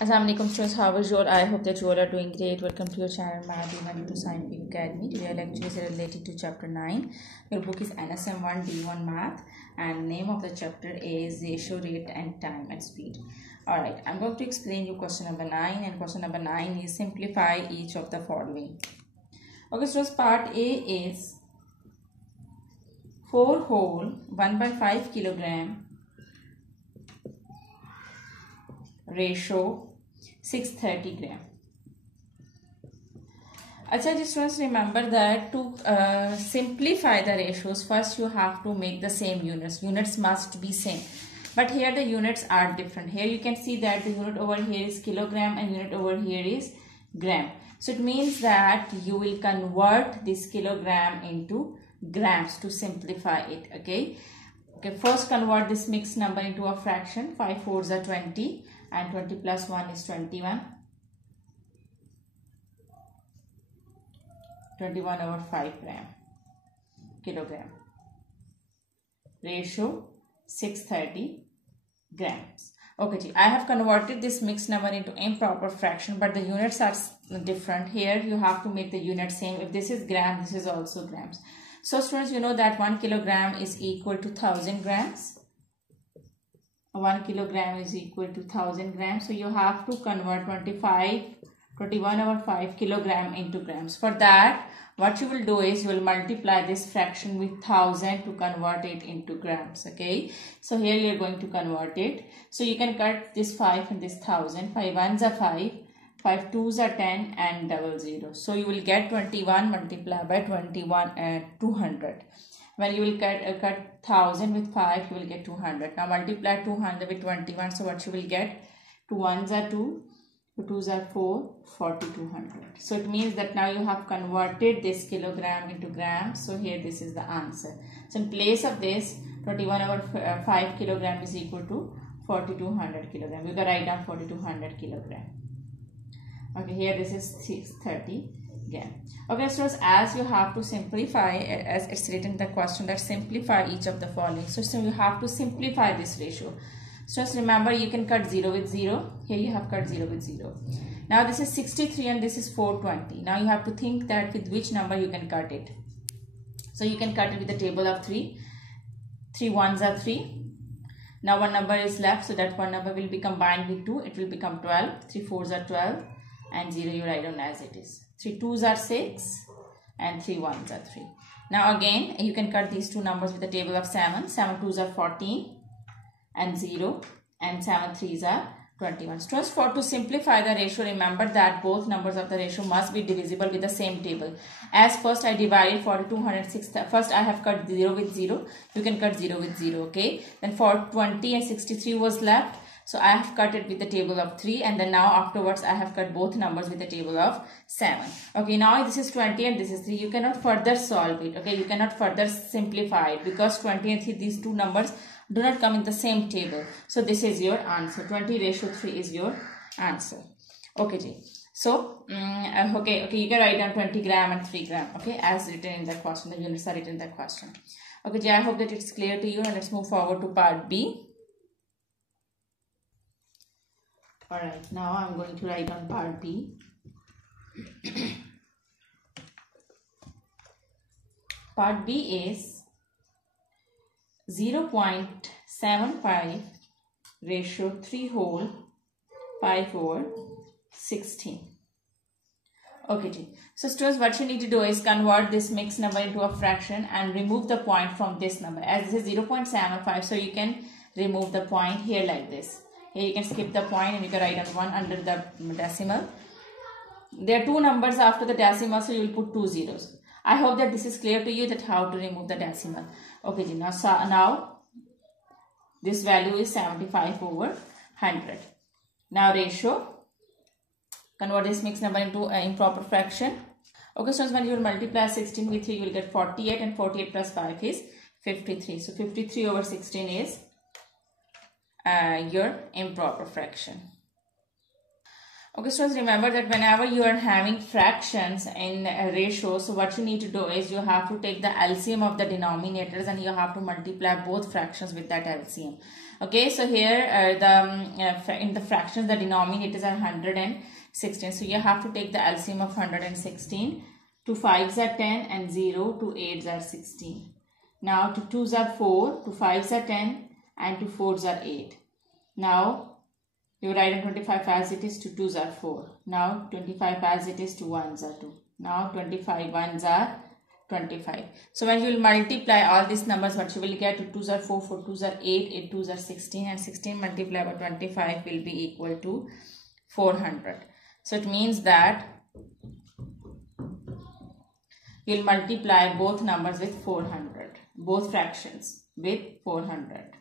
Assalamualaikum students, how is you all? I hope that you all are doing great. Welcome to your channel Math to Scientific Academy. Today our lecture is related to chapter 9. Your book is NSM 1 D1 Math and name of the chapter is ratio, rate and time and speed. Alright, I'm going to explain you question number 9, and question number 9 is simplify each of the following. Okay, so part A is 4 whole 1 by 5 kilogram ratio 630 gram. अच्छा जी students, remember that to simplify the ratios, first you have to make the same units. Units must be same, but here the units are different. Here you can see that the unit over here is kilogram and unit over here is gram. So it means that you will convert this kilogram into grams to simplify it. Okay, first convert this mixed number into a fraction. 5 4s are 20 and 20 plus 1 is 21. 21 over 5 kilogram. Ratio 630 grams. Okay, I have converted this mixed number into improper fraction, but the units are different. Here you have to make the unit same. If this is gram, this is also grams. So students, you know that 1 kilogram is equal to 1000 grams. 1 kilogram is equal to 1000 grams. So you have to convert 21 over 5 kilogram into grams. For that, what you will do is you will multiply this fraction with 1000 to convert it into grams. Okay, so here you are going to convert it. So you can cut this 5 and this 1000. 5 1s are 5, 5 2s are 10 and double 0. So you will get 21 multiplied by 200. When you will cut 1000 with 5, you will get 200. Now multiply 200 with 21. So what you will get? 2 1s are 2, 2 2s are 4, 4200. So it means that now you have converted this kilogram into grams. So here this is the answer. So in place of this, 21 over 5 kilogram is equal to 4200 kilogram. You can write down 4200 kilogram. Okay, here this is 630 gram. Okay, so as you have to simplify, as it's written in the question, that simplify each of the following. So you have to simplify this ratio. So just remember, you can cut 0 with 0. Here you have cut 0 with 0. Now this is 63 and this is 420. Now you have to think that with which number you can cut it. So you can cut it with the table of 3. 3 1s are 3. Now one number is left, so that one number will be combined with 2. It will become 12. 3 4s are 12 and 0 you write down as it is. 3 2s are 6 and 3 1s are 3. Now again you can cut these two numbers with the table of 7. 7 2s are 14 and 0 and 7 3s are 21. Just for to simplify the ratio, remember that both numbers of the ratio must be divisible with the same table. As first I divided for 206, first I have cut 0 with 0. You can cut 0 with 0. Okay, then for 20 and 63 was left. So I have cut it with the table of 3, and then now afterwards I have cut both numbers with the table of 7. Okay, now this is 20 and this is 3. You cannot further solve it. Okay, you cannot further simplify it because 20 and 3, these two numbers do not come in the same table. So this is your answer. 20 ratio 3 is your answer. Okay, ji. So, okay, you can write down 20 gram and 3 gram. Okay, as written in the question. The units are written in the question. Okay, ji, I hope that it's clear to you. And let's move forward to part B. Alright, now I'm going to write on part B. Part B is 0.75 ratio 3 whole 5 over 16. Okay, so students, what you need to do is convert this mixed number into a fraction and remove the point from this number. As this is 0.75, so you can remove the point here like this. Here you can skip the point and you can write on 1 under the decimal. There are two numbers after the decimal, so you will put 2 zeros. I hope that this is clear to you, that how to remove the decimal. Okay, now this value is 75 over 100. Now ratio, convert this mixed number into an improper fraction. Okay, so when you will multiply 16 with 3, you will get 48, and 48 plus 5 is 53. So 53 over 16 is your improper fraction. Okay, so remember that whenever you are having fractions in a ratio, so what you need to do is you have to take the LCM of the denominators and you have to multiply both fractions with that LCM. Okay, so here in the fractions the denominators are 116. So you have to take the LCM of 116. 2 5s are 10 and 0, 2 8s are 16. Now 2 2s are 4, 2 5s are 10 and 2 4s are 8. Now you write on 25 as it is, 2 2s are 4. Now 25 as it is, 2 1s are 2. Now 25 1s are 25. So when you will multiply all these numbers, what you will get? 2 2s are 4, 4 2s are 8, 8 2s are 16, and 16 multiplied by 25 will be equal to 400. So it means that you will multiply both numbers with 400, both fractions with 400.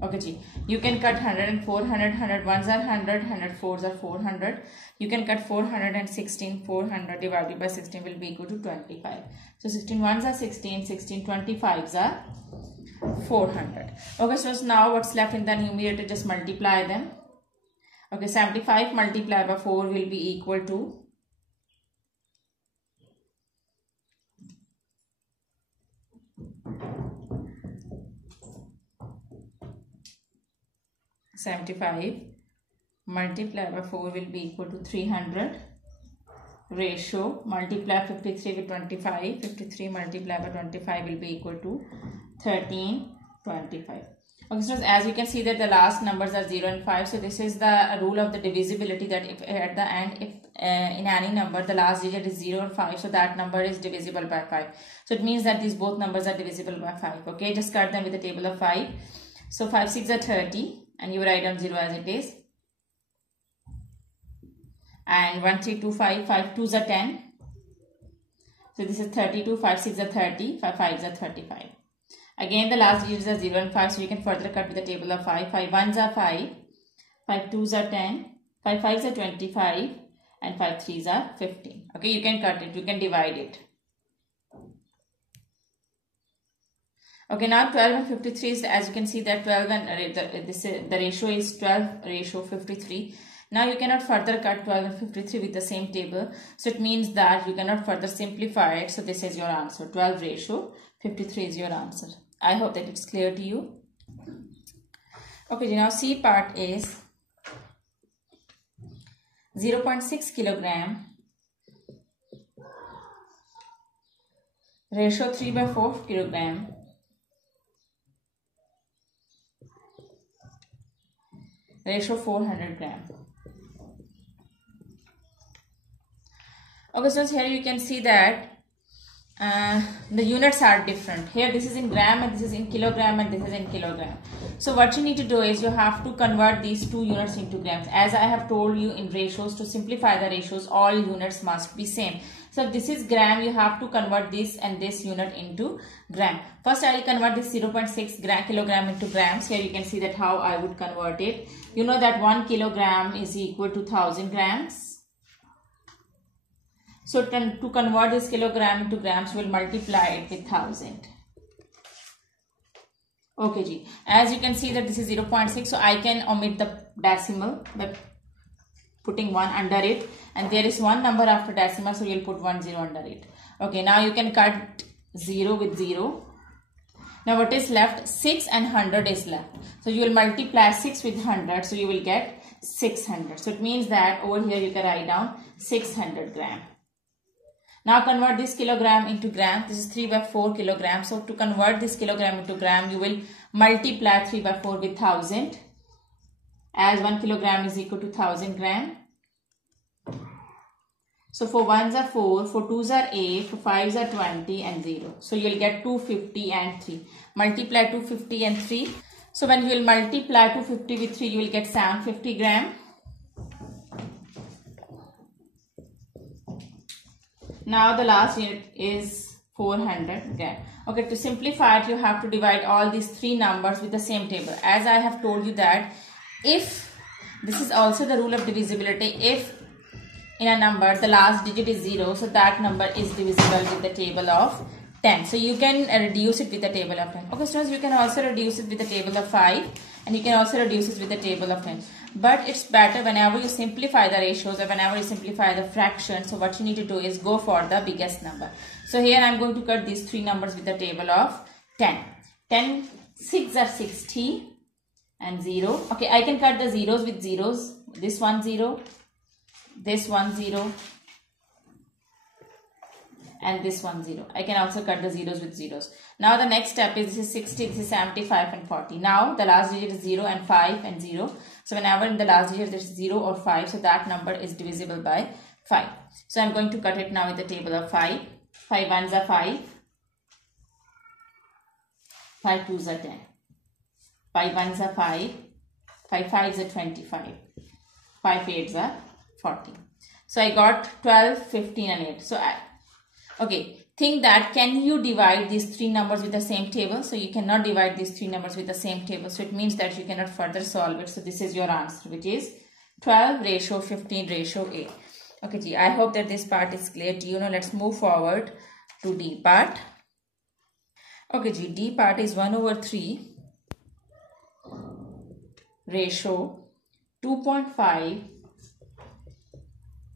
Okay ji, you can cut 100 and 400, 100 ones are 100, 100 fours are 400. You can cut 416, 400 divided by 16 will be equal to 25. So 16 ones are 16, 16 25s are 400. Okay, so now what's left in the numerator, just multiply them. Okay, 75 multiplied by 4 will be equal to 75 multiplied by 4 will be equal to 300. Ratio, multiply 53 with 25. 53 multiplied by 25 will be equal to 1325. Okay, so as you can see that the last numbers are 0 and 5. So this is the rule of the divisibility, that if at the end, if in any number the last digit is 0 or 5, so that number is divisible by 5. So it means that these both numbers are divisible by 5. Okay, just cut them with the table of 5. So 5 6 are 30, and you write down 0 as it is. And 1 3 2 5, 5 2s are 10. So this is 32, 5 6 are 30, 5 5s are 35. Again the last digits are 0 and 5, so you can further cut with the table of 5. 5 1s are 5, 5 2s are 10, 5 5s are 25, and 5 3s are 15. Okay, you can cut it, you can divide it. Okay, now 12 and 53 is, as you can see that 12 and the ratio is 12 ratio 53. Now you cannot further cut 12 and 53 with the same table. So it means that you cannot further simplify it. So this is your answer. 12 ratio 53 is your answer. I hope that it's clear to you. Okay, now C part is 0.6 kilogram. Ratio 3/4 kilogram. Ratio 400 gram. Okay, so here you can see that the units are different. Here this is in gram and this is in kilogram and this is in kilogram. So what you need to do is you have to convert these two units into grams. As I have told you in ratios, to simplify the ratios, all units must be same. So if this is gram, you have to convert this and this unit into gram. First I will convert this 0.6 kilogram into grams. Here you can see that how I would convert it. You know that 1 kilogram is equal to 1000 grams. So to convert this kilogram into grams, we will multiply it with 1000. Okay ji. As you can see that this is 0.6, so I can omit the decimal by putting 1 under it, and there is one number after decimal, so you'll put 10 under it. Okay, now you can cut 0 with 0. Now what is left? 6 and 100 is left. So you will multiply 6 with 100, so you will get 600. So it means that over here you can write down 600 gram. Now convert this kilogram into gram. This is 3/4 kilogram. So to convert this kilogram into gram, you will multiply 3/4 with 1000, as 1 kilogram is equal to 1000 gram. So for 1s are 4, for 2s are 8, for 5s are 20 and 0. So you will get 250 and 3. Multiply 250 and 3. So when you will multiply 250 with 3, you will get 750 gram. Now the last unit is 400 gram. Okay, to simplify it, you have to divide all these three numbers with the same table. As I have told you that if, this is also the rule of divisibility, if in a number the last digit is 0, so that number is divisible with the table of 10. So you can reduce it with the table of 10. Okay, students, you can also reduce it with the table of 5, and you can also reduce it with the table of 10. But it's better whenever you simplify the ratios or whenever you simplify the fraction. So what you need to do is go for the biggest number. So here I'm going to cut these three numbers with the table of 10. 10, 6 are 60 and 0. Okay, I can cut the zeros with zeros. This one 0, this one 0, and this one 0. I can also cut the zeros with zeros. Now the next step is this is 60, this is 75 and 40. Now the last digit is 0 and 5 and 0. So whenever in the last digit there is 0 or 5, so that number is divisible by 5. So I'm going to cut it now with the table of 5. 5 ones are 5. 5 twos are 10. 5 ones are 5. 5 fives are 25. 5 eights are 40. So I got 12, 15 and 8. So okay, think that can you divide these three numbers with the same table? So you cannot divide these three numbers with the same table. So it means that you cannot further solve it. So this is your answer, which is 12 ratio 15 ratio 8. Okay, G, I hope that this part is clear to you. Now let's move forward to D part. Okay, G, D part is 1 over 3 ratio 2.5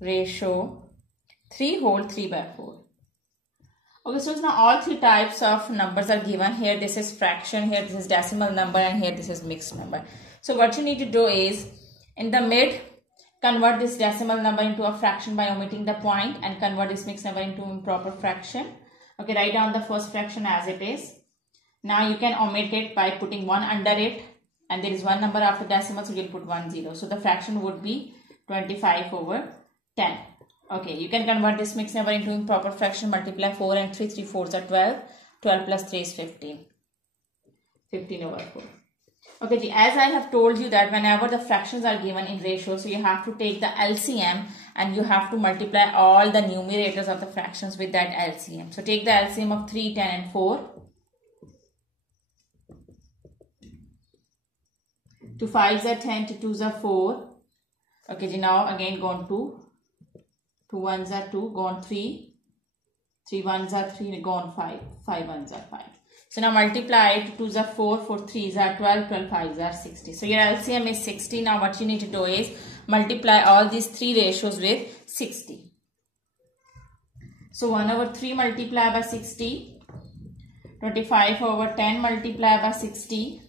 ratio 3 whole 3 by 4. Okay, so now all three types of numbers are given. Here this is fraction, here this is decimal number, and here this is mixed number. So what you need to do is, in the mid, convert this decimal number into a fraction by omitting the point, and convert this mixed number into improper fraction. Okay, write down the first fraction as it is. Now you can omit it by putting 1 under it, and there is one number after decimal, so you'll put 1 0. So the fraction would be 25 over 10. Okay, you can convert this mixed number into improper fraction, multiply 4 and 3, 3 fours are 12, 12 plus 3 is 15, 15 over 4. Okay, as I have told you that whenever the fractions are given in ratio, so you have to take the LCM and you have to multiply all the numerators of the fractions with that LCM. So take the LCM of 3, 10 and 4. 2 5s are 10, 2 2s are 4. Okay, now again go on 2. 2 1s are 2, go on 3, 3 1s are 3, go on 5, 5 1s are 5. So now multiply 2 2s are 4, 4 3s are 12, 12 5s are 60. So your LCM is 60. Now what you need to do is multiply all these three ratios with 60. So 1 over 3 multiply by 60, 25 over 10 multiply by 60,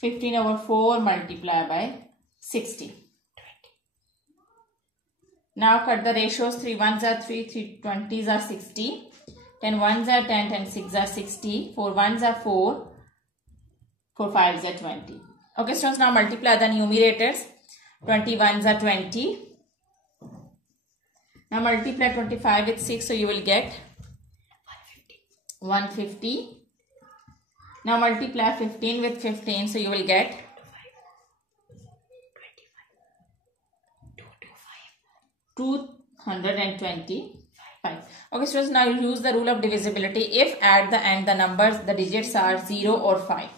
15 over 4 multiply by 60. Now cut the ratios. 3 1s are 3, 3 20s are 60, 10 1s are 10, 10 6s are 60, 4 1s are 4, 4 5s are 20. Okay, students, now multiply the numerators. 20 1s are 20. Now multiply 25 with 6, so you will get 150. Now multiply 15 with 15, so you will get 225. Okay, students, now you use the rule of divisibility. If at the end the numbers, the digits are 0 or 5.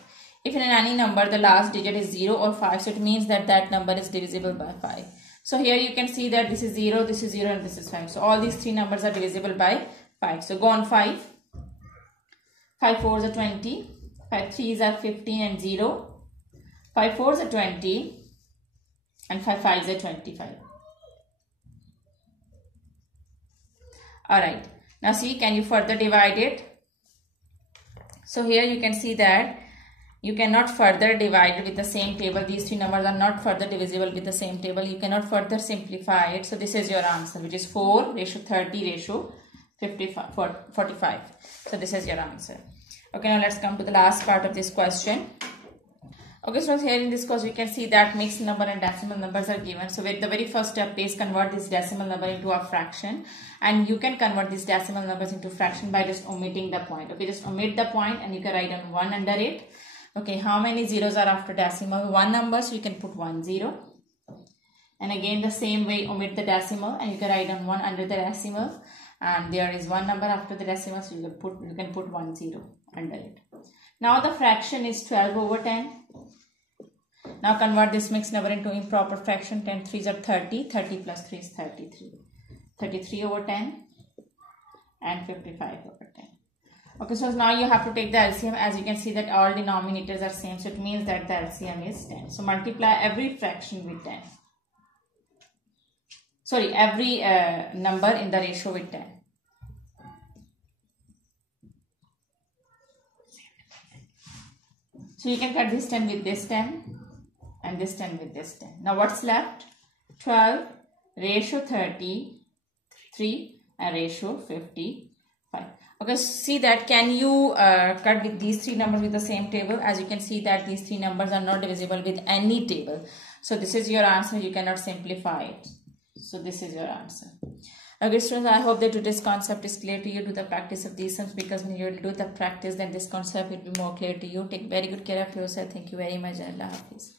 If in any number the last digit is 0 or 5, so it means that that number is divisible by 5. So here you can see that this is 0, this is 0 and this is 5. So all these three numbers are divisible by 5. So go on 5. 5 4s are 20. 5 3s are 15 and 0. 5 4s are 20 and 5 5s are 25. Alright, now see, can you further divide it? So here you can see that you cannot further divide it with the same table. These three numbers are not further divisible with the same table. You cannot further simplify it. So this is your answer, which is 4 ratio 30 ratio 45. So this is your answer. Okay, now let's come to the last part of this question. Okay, so here in this question, we can see that mixed number and decimal numbers are given. So with the very first step is convert this decimal number into a fraction. And you can convert these decimal numbers into fraction by just omitting the point. Okay, just omit the point and you can write on 1 under it. Okay, how many zeros are after decimal? 1 number, so you can put 1 0. And again the same way, omit the decimal and you can write on 1 under the decimal. And there is 1 number after the decimal, so you can put 1 0 under it. Now the fraction is 12 over 10. Now convert this mixed number into improper fraction. 10 3s are 30. 30 plus 3 is 33. 33 over 10 and 55 over 10. Okay, so now you have to take the LCM. As you can see that all denominators are same, so it means that the LCM is 10. So multiply every fraction with 10. Sorry, every number in the ratio with 10. So you can cut this 10 with this 10 and this 10 with this 10. Now what's left? 12, ratio 33 and ratio 55. Okay, see that can you cut with these three numbers with the same table? As you can see that these three numbers are not divisible with any table. So this is your answer. You cannot simplify it. So this is your answer. Okay students, I hope that today's concept is clear to you. Do the practice of these sums, because when you do the practice, then this concept will be more clear to you. Take very good care of yourself. Thank you very much. Allah Hafiz.